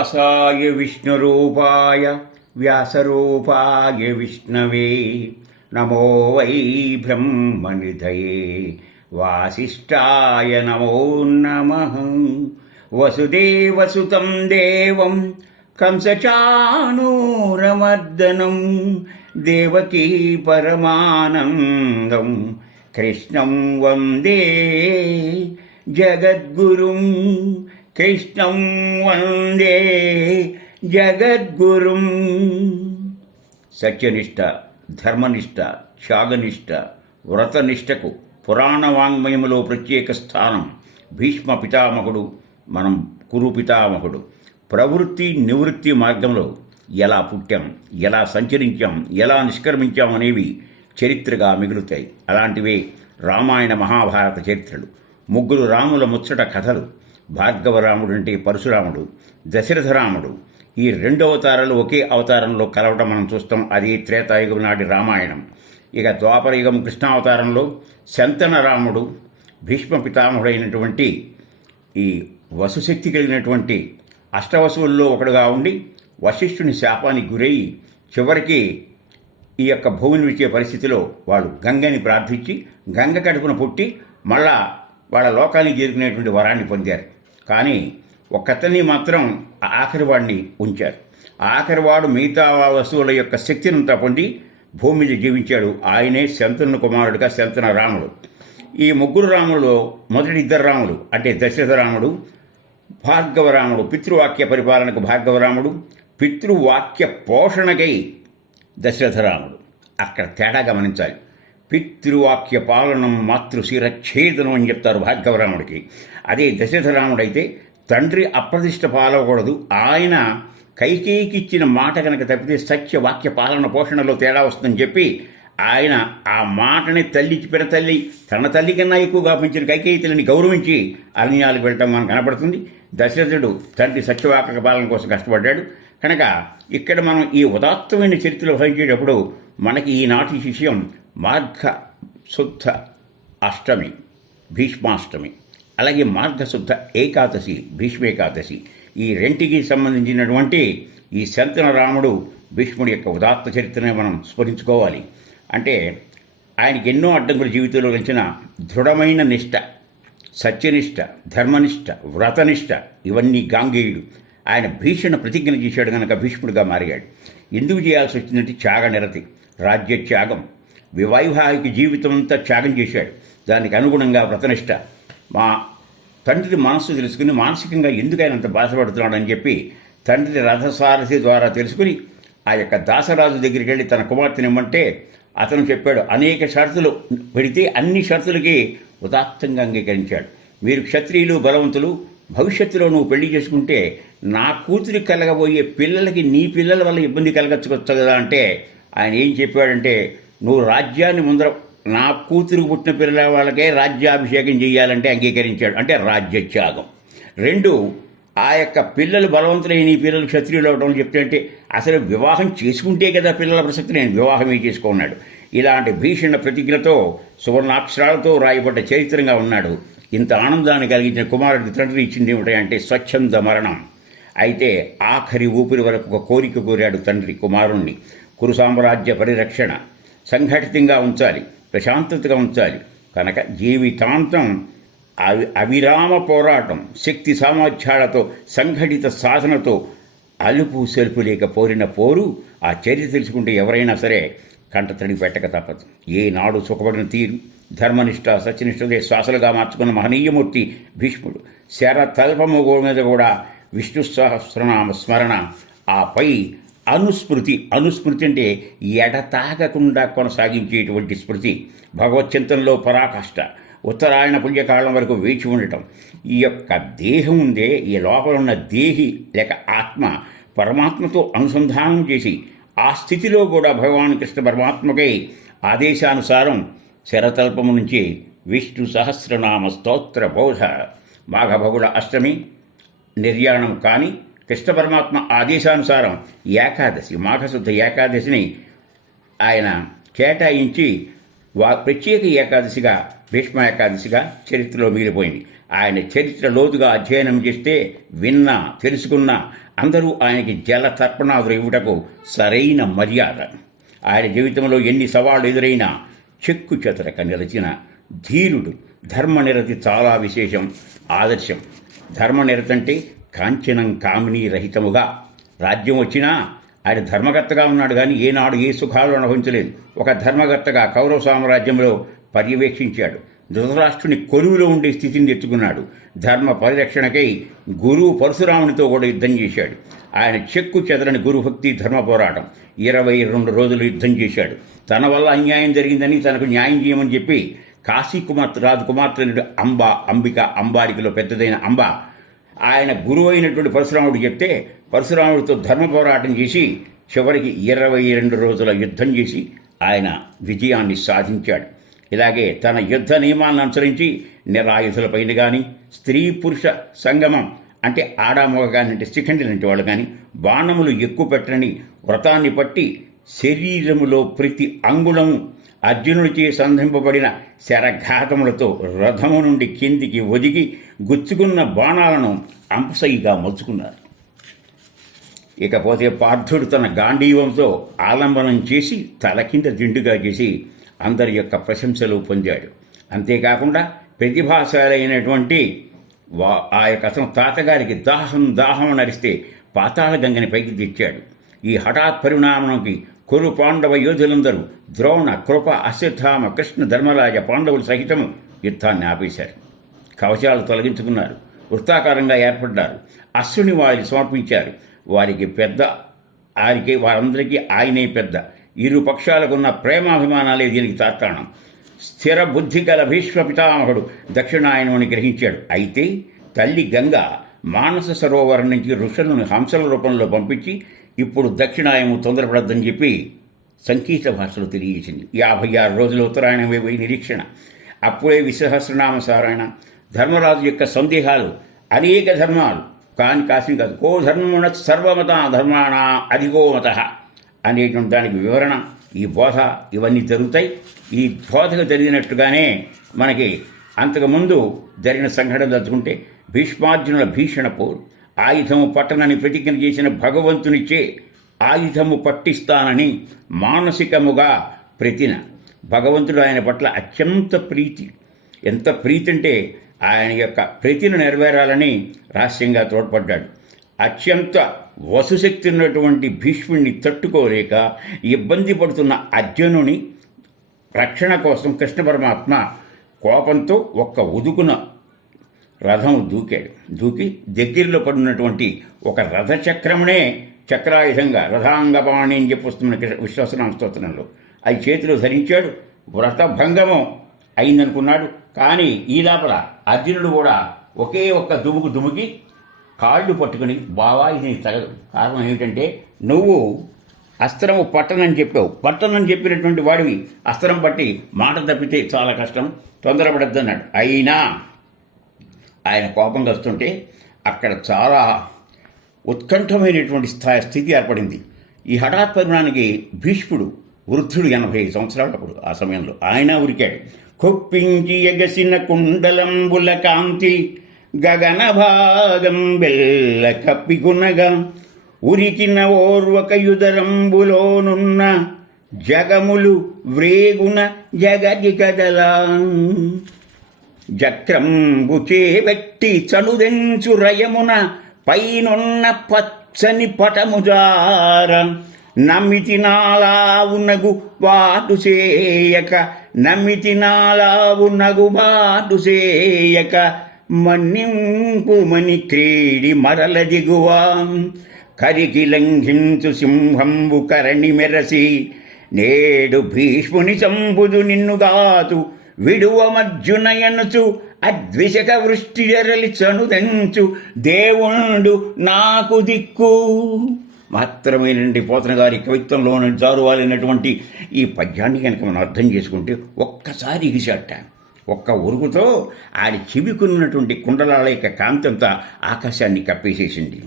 వ్యాసాయ విష్ణురూపాయ వ్యాసరూపాయ విష్ణవే. నమో వై బ్రహ్మనిధయే. వాసిష్ఠాయ నమో నమ. వసుదేవసుతం దేవం కంసచానూరమర్దనం. దేవకీ పరమానందం. కృష్ణం వందే జగద్గురుం. కృష్ణం వందే జగద్గురుం. సత్యనిష్ట ధర్మనిష్ట త్యాగనిష్ట వ్రతనిష్టకు పురాణ వాంగ్మయములో ప్రత్యేక స్థానం భీష్మ పితామహుడు మనం కురు పితామహుడు. ప్రవృత్తి నివృత్తి మార్గంలో ఎలా పుట్టాం ఎలా సంచరించాం ఎలా నిష్క్రమించాం అనేవి చరిత్రగా మిగులుతాయి. అలాంటివే రామాయణ మహాభారత చరిత్రలు. ముగ్గురు రాముల ముచ్చట కథలు భార్గవరాముడు అంటే పరశురాముడు దశరథరాముడు. ఈ రెండు అవతారాలు ఒకే అవతారంలో కలవటం మనం చూస్తాం. అది త్రేతాయుగం నాటి రామాయణం. ఇక ద్వాపరయుగం కృష్ణావతారంలో శంతనరాముడు భీష్మ పితామహుడైనటువంటి ఈ వసుశక్తి కలిగినటువంటి అష్టవసువుల్లో ఒకడుగా ఉండి వశిష్ఠుని శాపానికి గురయ్యి చివరికి ఈ యొక్క భూమిని విడిచే పరిస్థితిలో వాళ్ళు గంగని ప్రార్థించి గంగ కడుపున పుట్టి మళ్ళా వాళ్ళ లోకానికి చేరుకునేటువంటి వరాన్ని పొందారు. కానీ ఒకతని మాత్రం ఆ ఉంచారు ఆఖరివాడు మిగతా వస్తువుల యొక్క శక్తిని తప్పండి భూమి మీద జీవించాడు. ఆయనే శంతను కుమారుడిగా శంతన రాముడు. ఈ ముగ్గురు రాములలో మొదటి ఇద్దరు రాములు అంటే దశరథ రాముడు భార్గవరాముడు పితృవాక్య పరిపాలనకు భార్గవరాముడు పితృవాక్య పోషణకై దశరథరాముడు అక్కడ తేడా గమనించాలి. పితృవాక్య పాలనం మాతృశిరఛేదనం అని చెప్తారు భార్గవరాముడికి అదే దశరథరాముడైతే తండ్రి అప్రతిష్ట పాలవకూడదు. ఆయన కైకేయికి ఇచ్చిన మాట కనుక తప్పితే సత్య వాక్య పాలన పోషణలో తేడా వస్తుందని చెప్పి ఆయన ఆ మాటని తల్లి తల్లి తన తల్లి కన్నా ఎక్కువగా పెంచిన కైకేయితులని గౌరవించి అరణ్యాలకు వెళ్ళటం మనకు కనపడుతుంది. దశరథుడు తండ్రి సత్యవాక పాలన కోసం కష్టపడ్డాడు. కనుక ఇక్కడ మనం ఈ ఉదాత్తమైన చరిత్రలో వహించేటప్పుడు మనకి ఈనాటి విషయం మార్గ శుద్ధ అష్టమి భీష్మాష్టమి. అలాగే మార్గశుద్ధ ఏకాదశి భీష్మేకాదశి ఈ రెంటికి సంబంధించినటువంటి ఈ శంతన రాముడు భీష్ముడి యొక్క ఉదాత్త చరిత్రనే మనం స్మరించుకోవాలి. అంటే ఆయనకి ఎన్నో అడ్డంకుల జీవితంలో గెలిచిన దృఢమైన నిష్ట సత్యనిష్ట ధర్మనిష్ట వ్రతనిష్ట ఇవన్నీ గాంగేయుడు. ఆయన భీషణ ప్రతిజ్ఞ చేశాడు కనుక భీష్ముడిగా మారాడు ఎందుకు చేయాల్సి వచ్చిందంటే త్యాగ నిరతి రాజ్య త్యాగం వివైవాహిక జీవితం అంతా త్యాగం చేశాడు. దానికి అనుగుణంగా వ్రతనిష్ట మా తండ్రి మనస్సు తెలుసుకుని మానసికంగా ఎందుకు ఆయన అంత బాధపడుతున్నాడని చెప్పి తండ్రి రథసారథి ద్వారా తెలుసుకుని ఆ యొక్క దాసరాజు దగ్గరికి వెళ్ళి తన కుమార్తె ఇమ్మంటే అతను చెప్పాడు అనేక షరతులు పెడితే అన్ని షరతులకి ఉదాత్తంగా అంగీకరించాడు. మీరు క్షత్రియులు బలవంతులు భవిష్యత్తులో నువ్వు పెళ్ళి చేసుకుంటే నా కూతురికి కలగబోయే పిల్లలకి నీ పిల్లల వల్ల ఇబ్బంది కలగచ్చు కదా అంటే ఆయన ఏం చెప్పాడంటే నువ్వు రాజ్యాన్ని ముందర నా కూతురు పుట్టిన పిల్లల వాళ్ళకే రాజ్యాభిషేకం చేయాలంటే అంగీకరించాడు. అంటే రాజ్యత్యాగం. రెండు ఆ యొక్క పిల్లలు బలవంతులైన నీ పిల్లలు క్షత్రియులు అవడం చెప్తే అంటే అసలు వివాహం చేసుకుంటే కదా పిల్లల ప్రసక్తి. నేను వివాహమే చేసుకున్నాడు. ఇలాంటి భీషణ ప్రతిజ్ఞతో సువర్ణాక్షరాలతో రాయబడ్డ చరిత్రంగా ఉన్నాడు. ఇంత ఆనందాన్ని కలిగించిన కుమారుడికి తండ్రి ఇచ్చింది ఏమిటంటే స్వచ్ఛంద మరణం. అయితే ఆఖరి ఊపిరి వరకు ఒక కోరిక కోరాడు తండ్రి కుమారుణ్ణి. కురు సామ్రాజ్య పరిరక్షణ సంఘటితంగా ఉంచాలి. ప్రశాంతతగా ఉంచాలి. కనుక జీవితాంతం అవి అవిరామ పోరాటం శక్తి సామర్థ్యాలతో సంఘటిత సాధనతో అలుపు సెలుపు లేక పోరిన పోరు ఆ చర్య తెలుసుకుంటే ఎవరైనా సరే కంటతడి పెట్టక తప్పదు. ఏ నాడు సుఖపడిన తీరు ధర్మనిష్ట సత్యనిష్టదే శ్వాసలుగా మార్చుకున్న మహనీయమూర్తి భీష్ముడు శర తల్పము మీద కూడా విష్ణు సహస్రనామ స్మరణ ఆపై అనుస్మృతి అనుస్మృతి అంటే ఎడతాగకుండా కొనసాగించేటువంటి స్మృతి. భగవచ్చింతనలో పరాకాష్ట ఉత్తరాయణ పుణ్యకాలం వరకు వేచి ఉండటం. ఈ యొక్క దేహం ఉందే ఈ లోపల ఉన్న దేహి లేక ఆత్మ పరమాత్మతో అనుసంధానం చేసి ఆ స్థితిలో కూడా భగవాన్ కృష్ణ పరమాత్మకై ఆదేశానుసారం శరతల్పము నుంచి విష్ణు సహస్రనామ స్తోత్ర బోధ. మాఘభగుల అష్టమి నిర్యాణం కానీ కృష్ణ పరమాత్మ ఆదేశానుసారం ఏకాదశి మాఘశుద్ధ ఏకాదశిని ఆయన కేటాయించి వా ప్రత్యేక ఏకాదశిగా భీష్మ ఏకాదశిగా చరిత్రలో మిగిలిపోయింది. ఆయన చరిత్ర లోతుగా అధ్యయనం చేస్తే విన్నా తెలుసుకున్నా అందరూ ఆయనకి జల తర్పణాదులు ఇవ్వటకు సరైన మర్యాద. ఆయన జీవితంలో ఎన్ని సవాళ్ళు ఎదురైనా చెక్కు చెతరక నిలిచిన ధీరుడు. ధర్మనిరతి చాలా విశేషం ఆదర్శం. ధర్మనిరతి అంటే కాంచనం కామిని రహితముగా. రాజ్యం వచ్చినా ఆయన ధర్మకర్తగా ఉన్నాడు కానీ ఏనాడు ఏ సుఖాలు అనుభవించలేదు. ఒక ధర్మకర్తగా కౌరవ సామ్రాజ్యంలో పర్యవేక్షించాడు. ధృతరాష్ట్రుని కొలువులో ఉండే స్థితిని తెచ్చుకున్నాడు. ధర్మ పరిరక్షణకై గురువు పరశురామునితో కూడా యుద్ధం చేశాడు. ఆయన చెక్కు చెదరని గురుభక్తి ధర్మ పోరాటం ఇరవై రెండు రోజులు యుద్ధం చేశాడు. తన వల్ల అన్యాయం జరిగిందని తనకు న్యాయం చేయమని చెప్పి కాశీ కుమార్ రాజు కుమార్తెనుడు అంబ అంబిక అంబారికలో పెద్దదైన అంబ ఆయన గురువు అయినటువంటి పరశురాముడు చెప్తే పరశురాముడితో ధర్మ పోరాటం చేసి చివరికి ఇరవై రెండు రోజుల యుద్ధం చేసి ఆయన విజయాన్ని సాధించాడు. ఇలాగే తన యుద్ధ నియమాలను అనుసరించి నిరాయుధులపైన కానీ స్త్రీ పురుష సంగమం అంటే ఆడామొగ కానీ అంటే శిఖండి లాంటి వాళ్ళు కానీ బాణములు ఎక్కువ పెట్టని వ్రతాన్ని పట్టి శరీరములో ప్రతి అంగుళము అర్జునుడిచే సంధింపబడిన శరఘాతములతో రథము నుండి కిందికి ఒదిగి గుచ్చుకున్న బాణాలను అంపసగిగా మలుచుకున్నారు. ఇకపోతే పార్థుడు తన గాంధీవంతో ఆలంబనం చేసి తల కింద దిండుగా చేసి అందరి యొక్క ప్రశంసలు పొందాడు. అంతేకాకుండా ప్రతిభాశాలైనటువంటి వా ఆ యొక్క అతను తాతగారికి దాహం దాహం నరిస్తే పాతాళ గంగని పైకి తెచ్చాడు. ఈ హఠాత్ పరిణామంకి కురు పాండవ యోధులందరూ ద్రోణ కృప అశ్వత్థామ కృష్ణ ధర్మరాజ పాండవులు సహితము యుద్ధాన్ని ఆపేశారు. కవచాలు తొలగించుకున్నారు. వృత్తాకారంగా ఏర్పడ్డారు. అశ్వుని వారికి సమర్పించారు. వారికి పెద్ద వారికి వారందరికీ ఆయనే పెద్ద. ఇరు పక్షాలకున్న ప్రేమాభిమానాలే దీనికి తాత్కాణం స్థిర బుద్ధి గల భీష్మ పితామహుడు దక్షిణాయనమని గ్రహించాడు. అయితే తల్లి గంగ మానస సరోవరం నుంచి ఋషులను హంసల రూపంలో పంపించి ఇప్పుడు దక్షిణాయము తొందరపడద్దని చెప్పి సంకీత భాషలో తెలియజేసింది. యాభై ఆరు రోజుల ఉత్తరాయణం వైపు నిరీక్షణ. అప్పుడే విశ్వసహస్రనామ సారాయణ. ధర్మరాజు యొక్క సందేహాలు అనేక ధర్మాలు. కాని కాసిన కాదు. కో ధర్మమున సర్వమత ధర్మాణ అధిగోమత అనేటువంటి దానికి వివరణ ఈ బోధ ఇవన్నీ జరుగుతాయి. ఈ బోధకు జరిగినట్టుగానే మనకి అంతకుముందు జరిగిన సంఘటన తలుచుకుంటే భీష్మార్జునుల భీషణ పోరు. ఆయుధము పట్టనని ప్రతిజ్ఞ చేసిన భగవంతునిచ్చే ఆయుధము పట్టిస్తానని మానసికముగా ప్రతిన. భగవంతుడు ఆయన పట్ల అత్యంత ప్రీతి. ఎంత ప్రీతి అంటే ఆయన యొక్క ప్రతిను నెరవేరాలని రహస్యంగా తోడ్పడ్డాడు. అత్యంత వసుశక్తి ఉన్నటువంటి భీష్ముడిని తట్టుకోలేక ఇబ్బంది పడుతున్న అర్జునుని రక్షణ కోసం కృష్ణ పరమాత్మ కోపంతో ఒక్క ఉదుకున రథం దూకాడు దూకి దగ్గరలో పడినటువంటి ఒక రథ చక్రమునే చక్రాయుధంగా రథాంగపాణి అని చెప్పి వస్తున్న విశ్వాసనామ స్తోత్రంలో. అది చేతిలో ధరించాడు వ్రతభంగము అయిందనుకున్నాడు కానీ ఈ లోపల అర్జునుడు కూడా ఒకే ఒక్క దుముకు దుముకి కాళ్ళు పట్టుకుని బావా ఇది తగదు. కారణం ఏమిటంటే నువ్వు అస్త్రము పట్టనని చెప్పావు. పట్టనని చెప్పినటువంటి వాడివి అస్త్రం పట్టి మాట తప్పితే చాలా కష్టం తొందరపడద్దన్నాడు. అయినా ఆయన కోపం వస్తుంటే అక్కడ చాలా ఉత్కంఠమైనటువంటి స్థాయి స్థితి ఏర్పడింది. ఈ హఠాత్ పరిమాణానికి భీష్ముడు వృద్ధుడు ఎనభై ఐదు సంవత్సరాలప్పుడు ఆ సమయంలో ఆయన ఉరికాడు. కొప్పించి ఎగసిన కుండలంబుల కాంతి గగన భాగం బెల్ల కప్పికునగా ఉరికిన ఓర్వక యుదరంబులోనున్న జగములు వ్రేగున జగది కదలా. జక్రంబు చేబెట్టి చనుదెంచు రయమున పైనున్న పచ్చని పటముజార నమ్మితి నాలావునగు వాటు చేయక నమ్మితి నాలావునగు వాటు చేయక మన్నింపుమని క్రీడి మరల దిగువా. కరికి లంఘించు సింహంబు కరణి మెరసి నేడు భీష్ముని చంపుదు నిన్నుగాతు విడువమర్జునయనుచు అద్విషక వృష్టి జరలి చనుదెంచు దేవుండు నాకు దిక్కు. మాత్రమేనండి పోతన గారి కవిత్వంలో జారువాలైనటువంటి ఈ పద్యాన్ని కనుక మనం అర్థం చేసుకుంటే ఒక్కసారి ఎగిసాట ఒక్క ఉరుగుతో ఆడి చివికున్నటువంటి కుండలాల యొక్క కాంతంతా ఆకాశాన్ని కప్పేసేసింది.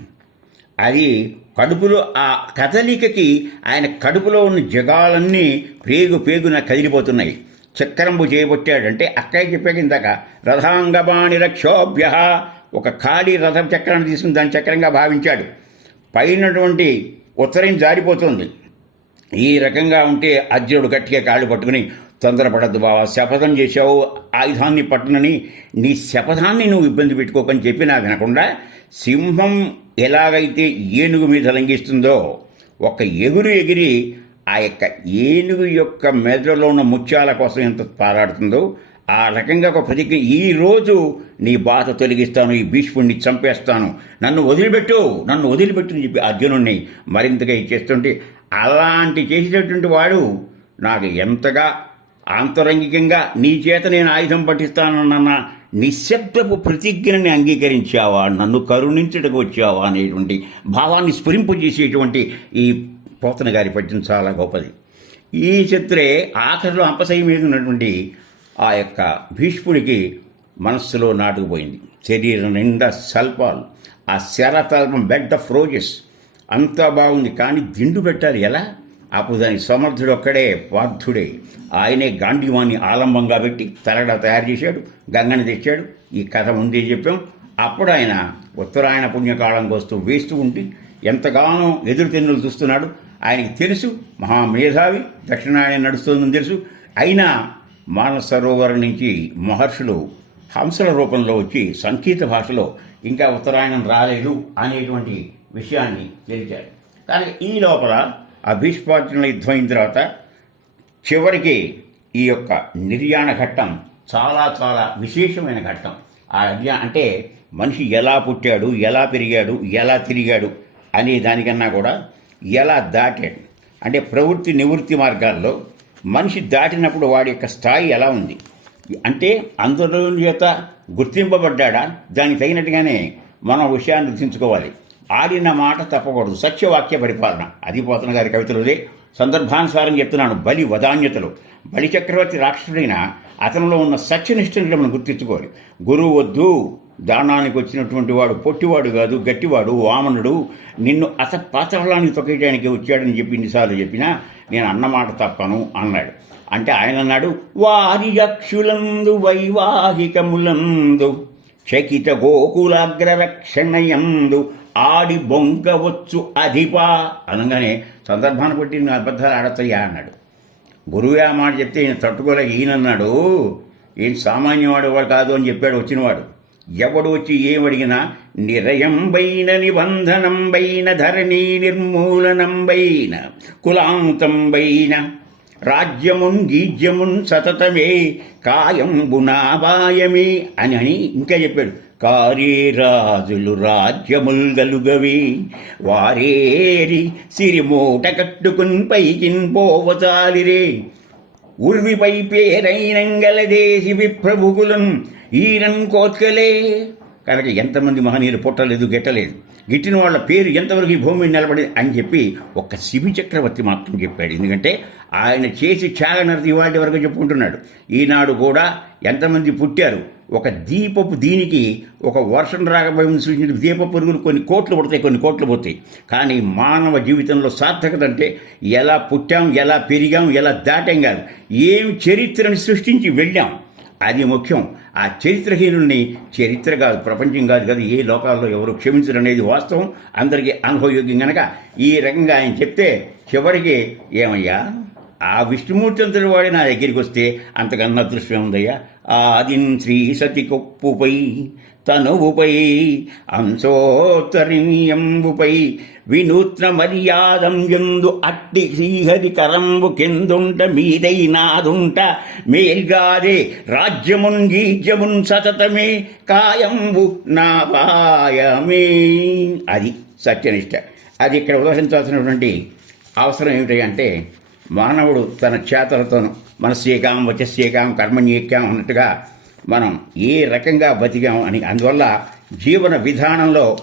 అది కడుపులో ఆ కదలికకి ఆయన కడుపులో ఉన్న జగాలన్నీ పేగు పేగున కదిలిపోతున్నాయి. చక్రంబు చేయబొచ్చాడంటే అక్కయ్య చెప్పాక ఇందాక రథాంగమాణి రక్షోభ్య. ఒక ఖాళీ రథం చక్రాన్ని తీసుకుని దాని చక్రంగా భావించాడు. పైనటువంటి ఉత్తరం జారిపోతుంది. ఈ రకంగా ఉంటే అర్జునుడు గట్టిగా కాళ్ళు పట్టుకుని తొందరపడద్దు బావా శపథం చేశావు ఆయుధాన్ని పట్టునని నీ శపథాన్ని నువ్వు ఇబ్బంది పెట్టుకోకని చెప్పినా వినకుండా సింహం ఎలాగైతే ఏనుగు మీద లంఘిస్తుందో ఒక ఎగురు ఎగిరి ఆ యొక్క ఏనుగు యొక్క మెదడులో ఉన్న ముత్యాల కోసం ఎంత పారాడుతుందో ఆ రకంగా ఒక ప్రతిజ్ఞ ఈ రోజు నీ బాధ తొలగిస్తాను ఈ భీష్ముడిని చంపేస్తాను. నన్ను వదిలిపెట్టు నన్ను వదిలిపెట్టు అని చెప్పి అర్జునుడిని మరింతగా ఇచ్చేస్తుంటే అలాంటి చేసేటటువంటి వాడు నాకు ఎంతగా ఆంతరంగికంగా నీ చేత నేను ఆయుధం పట్టిస్తానన్న నిశ్శబ్దపు ప్రతిజ్ఞని అంగీకరించావా? నన్ను కరుణించడానికి వచ్చావా? అనేటువంటి భావాన్ని స్ఫురింపజేసేటువంటి ఈ పోతన గారి పద్యం చాలా గొప్పది. ఈ చిత్రే ఆఖరిలో అంపశయ్య మీద ఉన్నటువంటి ఆ యొక్క భీష్ముడికి మనస్సులో నాటుకుపోయింది. శరీరం నిండా సల్పాలు ఆ శరతల్పం బెడ్ ఆఫ్ రోజెస్ అంతా బాగుంది కానీ దిండు పెట్టాలి ఎలా? అప్పుడు దాని సమర్థుడు ఒక్కడే పార్థుడే ఆయనే గాంధీవాణి ఆలంబంగా పెట్టి తలగడ తయారు చేశాడు గంగని తెచ్చాడు. ఈ కథ ముందే చెప్పాం. అప్పుడు ఆయన ఉత్తరాయణ పుణ్యకాలం వస్తూ వేస్తూ ఉండి ఎంతగానో ఎదురు తెన్నులు చూస్తున్నాడు. ఆయనకి తెలుసు మహామేధావి దక్షిణాయన నడుస్తుందని తెలుసు. అయినా మానస సరోవరం నుంచి మహర్షులు హంసల రూపంలో వచ్చి సంకేత భాషలో ఇంకా ఉత్తరాయణం రాలేదు అనేటువంటి విషయాన్ని తెలిచారు కానీ ఈ లోపల ఆ యుద్ధం అయిన తర్వాత చివరికి ఈ యొక్క నిర్యాణ ఘట్టం చాలా చాలా విశేషమైన ఘట్టం. ఆ అజ్ఞా అంటే మనిషి ఎలా పుట్టాడు ఎలా పెరిగాడు ఎలా తిరిగాడు అనే దానికన్నా కూడా ఎలా దాటాడు? అంటే ప్రవృత్తి నివృత్తి మార్గాల్లో మనిషి దాటినప్పుడు వాడి యొక్క స్థాయి ఎలా ఉంది? అంటే అందరూ చేత గుర్తింపబడ్డాడా? దానికి తగినట్టుగానే మనం విషయాన్ని గుర్తించుకోవాలి. ఆడిన మాట తప్పకూడదు. సత్యవాక్య పరిపాలన. అధిపోతన గారి కవితలుదే సందర్భానుసారం చెప్తున్నాను. బలి వదాన్యతలు. బలి చక్రవర్తి రాక్షసుడైన అతనిలో ఉన్న సత్యనిష్టని మనం గుర్తించుకోవాలి. గురువు వద్దు. దానానికి వచ్చినటువంటి వాడు పొట్టివాడు కాదు గట్టివాడు వామనుడు. నిన్ను అస పాతవలానికి తొక్కేయడానికి వచ్చాడని చెప్పి ఇన్నిసార్లు చెప్పినా నేను అన్నమాట తప్పను అన్నాడు. అంటే ఆయన అన్నాడు వారి యక్షులందు వైవాహికములందు చకిత గోకులాగ్రరక్షణయందు ఆడి బొంకవచ్చు అధిపా అనగానే సందర్భాన్ని బట్టి నేను అబద్ధాలు ఆడతాయా అన్నాడు. గురువే ఆ మాట చెప్తే ఈయన తట్టుకోలేక ఈయనన్నాడు ఈయన సామాన్యవాడు వాడు కాదు అని చెప్పాడు వచ్చినవాడు. ఎవడు ఏమడిగినా నిరయంబైన నిబంధనంబైన ధరణి నిర్మూలనంబైన కులాంతంబైన రాజ్యమున్ గీజ్యమున్ సతతమే కాయంబునాబాయమే అని అని ఇంకా చెప్పాడు. కారే రాజులు రాజ్యముల్ గలుగవి వారేరి సిరిమూట కట్టుకున్ పైకిన్ పోవచాలిరే. ఉర్విపై పేరైనంగల దేశి విప్రభుకులం ఈరన్ కోత్కలే. కనుక ఎంతమంది మహనీయులు పుట్టలేదు గిట్టలేదు. గిట్టిన వాళ్ళ పేరు ఎంతవరకు ఈ భూమి నిలబడింది అని చెప్పి ఒక్క శివి చక్రవర్తి మాత్రం చెప్పాడు. ఎందుకంటే ఆయన చేసి త్యాగనర్ది ఇవాటి వరకు చెప్పుకుంటున్నాడు. ఈనాడు కూడా ఎంతమంది పుట్టారు? ఒక దీపపు దీనికి ఒక వర్షం రాకపోయి సూచించిన దీప పురుగులు కొన్ని కోట్లు పడతాయి కొన్ని కోట్లు పోతాయి. కానీ మానవ జీవితంలో సార్థకత అంటే ఎలా పుట్టాం ఎలా పెరిగాం ఎలా దాటాం కాదు. ఏం చరిత్రను సృష్టించి వెళ్ళాం. అది ముఖ్యం. ఆ చరిత్రహీనుల్ని చరిత్ర కాదు ప్రపంచం కాదు కదా ఏ లోకాల్లో ఎవరు క్షమించరు అనేది వాస్తవం అందరికీ అనుభవయోగ్యం కనుక ఈ రకంగా ఆయన చెప్తే చివరికి ఏమయ్యా? ఆ విష్ణుమూర్తి అంతటి వాడి నా దగ్గరికి వస్తే అంతకన్నా దృశ్యం ఉందయ్యా ఆదిన్ శ్రీ సతి కొప్పుపై తనువుపై అంశోత్తరీయంబుపై వినూత్న మర్యాదం ఎందు అట్టి శ్రీహరి కరంబు కిందుంట మీదైనాదుంట మేల్గాదే రాజ్యమున్ గీజ్యమున్ సతతమే కాయంబు నా పాయమే. అది సత్యనిష్ట. అది ఇక్కడ ఉదహరించాల్సినటువంటి అవసరం ఏమిటి అంటే మానవుడు తన చేతలతోను మనస్సేకాం వచస్సేకాం కర్మణ్యేకాం అన్నట్టుగా మనం ఏ రకంగా బతికాం అని. అందువల్ల జీవన విధానంలో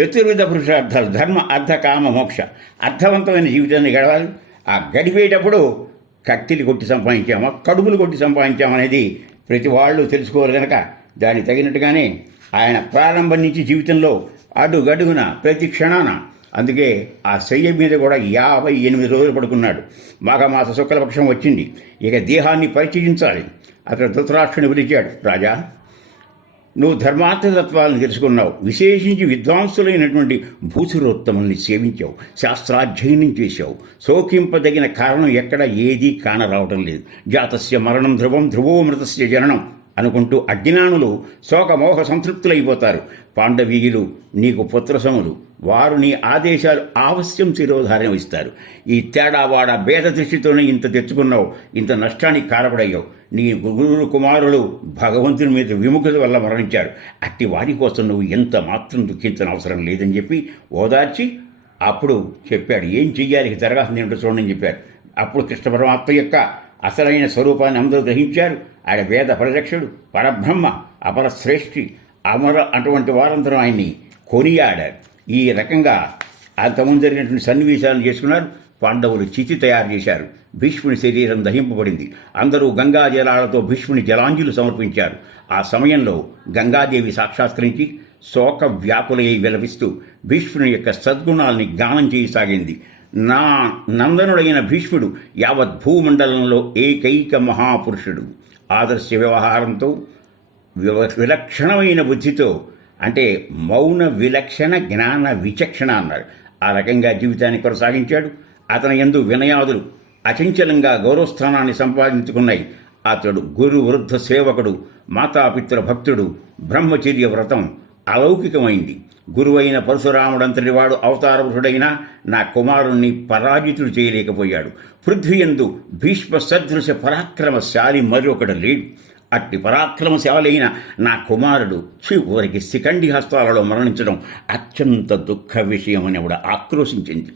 చతుర్విధ పురుషార్థాలు ధర్మ అర్థ కామ మోక్ష అర్థవంతమైన జీవితాన్ని గడవాలి. ఆ గడిపేటప్పుడు కత్తిలు కొట్టి సంపాదించామా కడుపులు కొట్టి సంపాదించామనేది ప్రతి వాళ్ళు తెలుసుకోవాలి కనుక దానికి తగినట్టుగానే ఆయన ప్రారంభం నుంచి జీవితంలో అడుగడుగున ప్రతి క్షణాన అందుకే ఆ శయ్య మీద కూడా యాభై ఎనిమిది రోజులు పడుకున్నాడు. మాఘమాస శుక్లపక్షం వచ్చింది. ఇక దేహాన్ని పరిచయించాలి. అతడు ధృతరాష్ట్రుని పిలిచాడు రాజా నువ్వు ధర్మార్థతత్వాలను తెలుసుకున్నావు. విశేషించి విద్వాంసులైనటువంటి భూసురోత్తముల్ని సేవించావు. శాస్త్రాధ్యయనం చేశావు. శోకింపదగిన కారణం ఎక్కడ ఏదీ కానరావటం లేదు. జాతస్య మరణం ధ్రువం ధ్రువో మృతస్య జననం. అనుకుంటూ అజ్ఞానులు శోకమోహ సంతృప్తులైపోతారు. పాండవీయులు నీకు పుత్రసములు వారు నీ ఆదేశాలు ఆవశ్యం శిరోధార్యం ఇస్తారు. ఈ తేడావాడ భేద దృష్టితోనే ఇంత తెచ్చుకున్నావు ఇంత నష్టానికి కారపడయ్యావు. నీ గురువులు కుమారులు భగవంతుని మీద విముఖత వల్ల మరణించారు. అట్టి వారి కోసం నువ్వు ఎంత మాత్రం దుఃఖించిన అవసరం లేదని చెప్పి ఓదార్చి అప్పుడు చెప్పాడు. ఏం చెయ్యాలి? జరగాల్సింది ఏంటో చూడండి చెప్పారు అప్పుడు కృష్ణ పరమాత్మ యొక్క అసలైన స్వరూపాన్ని అందరూ గ్రహించారు. ఆడ వేద పరిరక్షుడు పరబ్రహ్మ అపర శ్రేష్ఠి అమర అటువంటి వారందరూ ఆయన్ని కొనియాడారు. ఈ రకంగా అంతకుముందు జరిగినటువంటి సన్నివేశాలను చేసుకున్నారు పాండవులు చితి తయారు చేశారు భీష్ముని శరీరం దహింపబడింది. అందరూ గంగా జలాలతో భీష్ముని జలాంజులు సమర్పించారు. ఆ సమయంలో గంగాదేవి సాక్షాత్కరించి శోక వ్యాకులయ్యి విలపిస్తూ భీష్ముని యొక్క సద్గుణాల్ని గానం చేయసాగింది. నా నందనుడైన భీష్ముడు యావత్ భూమండలంలో ఏకైక మహాపురుషుడు. ఆదర్శ వ్యవహారంతో వివ- విలక్షణమైన బుద్ధితో అంటే మౌన విలక్షణ జ్ఞాన విచక్షణ అన్నాడు ఆ రకంగా జీవితాన్ని కొనసాగించాడు. అతని ఎందు వినయాదులు అచంచలంగా గౌరవస్థానాన్ని సంపాదించుకున్నాయి. అతడు గురు వృద్ధ సేవకుడు మాతాపితృ భక్తుడు బ్రహ్మచర్య వ్రతం అలౌకికమైంది. గురువైన పరశురాముడంతటి వాడు అవతారపురుడైనా నా కుమారుణ్ణి పరాజితుడు చేయలేకపోయాడు. పృథ్వీయందు భీష్మ సదృశ పరాక్రమశాలి మరొకడు లేడు. అట్టి పరాక్రమశాలైన నా కుమారుడు చివరికి శిఖండి హస్తాలలో మరణించడం అత్యంత దుఃఖ విషయమని ఆవిడ ఆక్రోశించింది.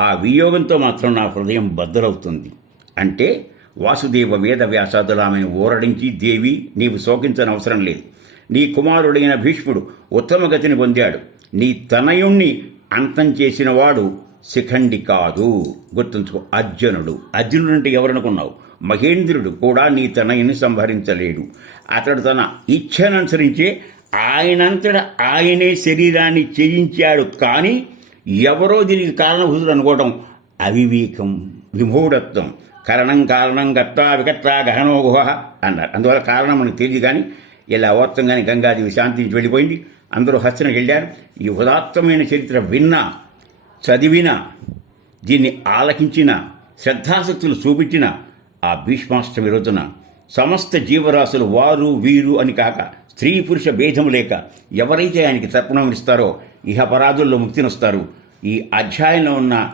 ఆ వియోగంతో మాత్రం నా హృదయం బద్దలవుతుంది. అంటే వాసుదేవ వేద వ్యాసాదులు ఊరడించి దేవి నీవు శోకించనవసరం లేదు. నీ కుమారుడైన భీష్ముడు ఉత్తమ గతిని పొందాడు. నీ తనయుణ్ణి అంతం చేసినవాడు శిఖండి కాదు. గుర్తుంచుకో అర్జునుడు. అర్జునుడు అంటే ఎవరనుకున్నావు? మహేంద్రుడు కూడా నీ తనయుని సంహరించలేడు. అతడు తన ఇచ్ఛననుసరించే ఆయనంతట ఆయనే శరీరాన్ని చేయించాడు కానీ ఎవరో దీనికి కారణభూతుడు అనుకోవటం అవివేకం విమూఢత్వం. కరణం కారణం గత్తా వికత్తా గహనో గుహ అన్నారు. అందువల్ల కారణం మనకు తెలియదు కానీ ఇలా ఓత్తంగానే గంగాదేవి శాంతించి వెళ్ళిపోయింది. అందరూ హస్తిన వెళ్ళారు. ఈ ఉదాత్తమైన చరిత్ర విన్నా చదివినా దీన్ని ఆలకించిన శ్రద్ధాశక్తులు చూపించిన ఆ భీష్మాష్టమి రోజున సమస్త జీవరాశులు వారు వీరు అని కాక స్త్రీ పురుష భేదం లేక ఎవరైతే ఆయనకి తర్పణం ఇస్తారో ఇహపరాధుల్లో ముక్తినిస్తారు. ఈ అధ్యాయంలో ఉన్న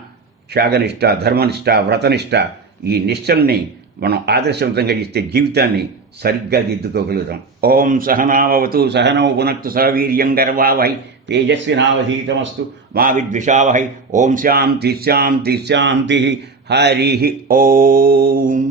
త్యాగనిష్ట ధర్మనిష్ట వ్రతనిష్ట ఈ నిష్టల్ని మనం ఆదర్శవంతంగా ఇస్తే జీవితాన్ని ಸರ್ಗದಿದ್ದುಗೊಗಳುದಂ ಓಂ ಸಹನಾವವತು ಸಹನೋ ಪುನಕ್ತು ಸಹವೀರ್ಯಂ ಗರ್ವಾವಹೈ ತೇಜಸ್ವಿನಾವಧೀತಮಸ್ತು ಮಾ ವಿದ್ವಿಷಾವಹೈ ಓಂ ಶಾಂತಿ ಶಾಂತಿ ಶಾಂತಿ ಹರಿ ಓಂ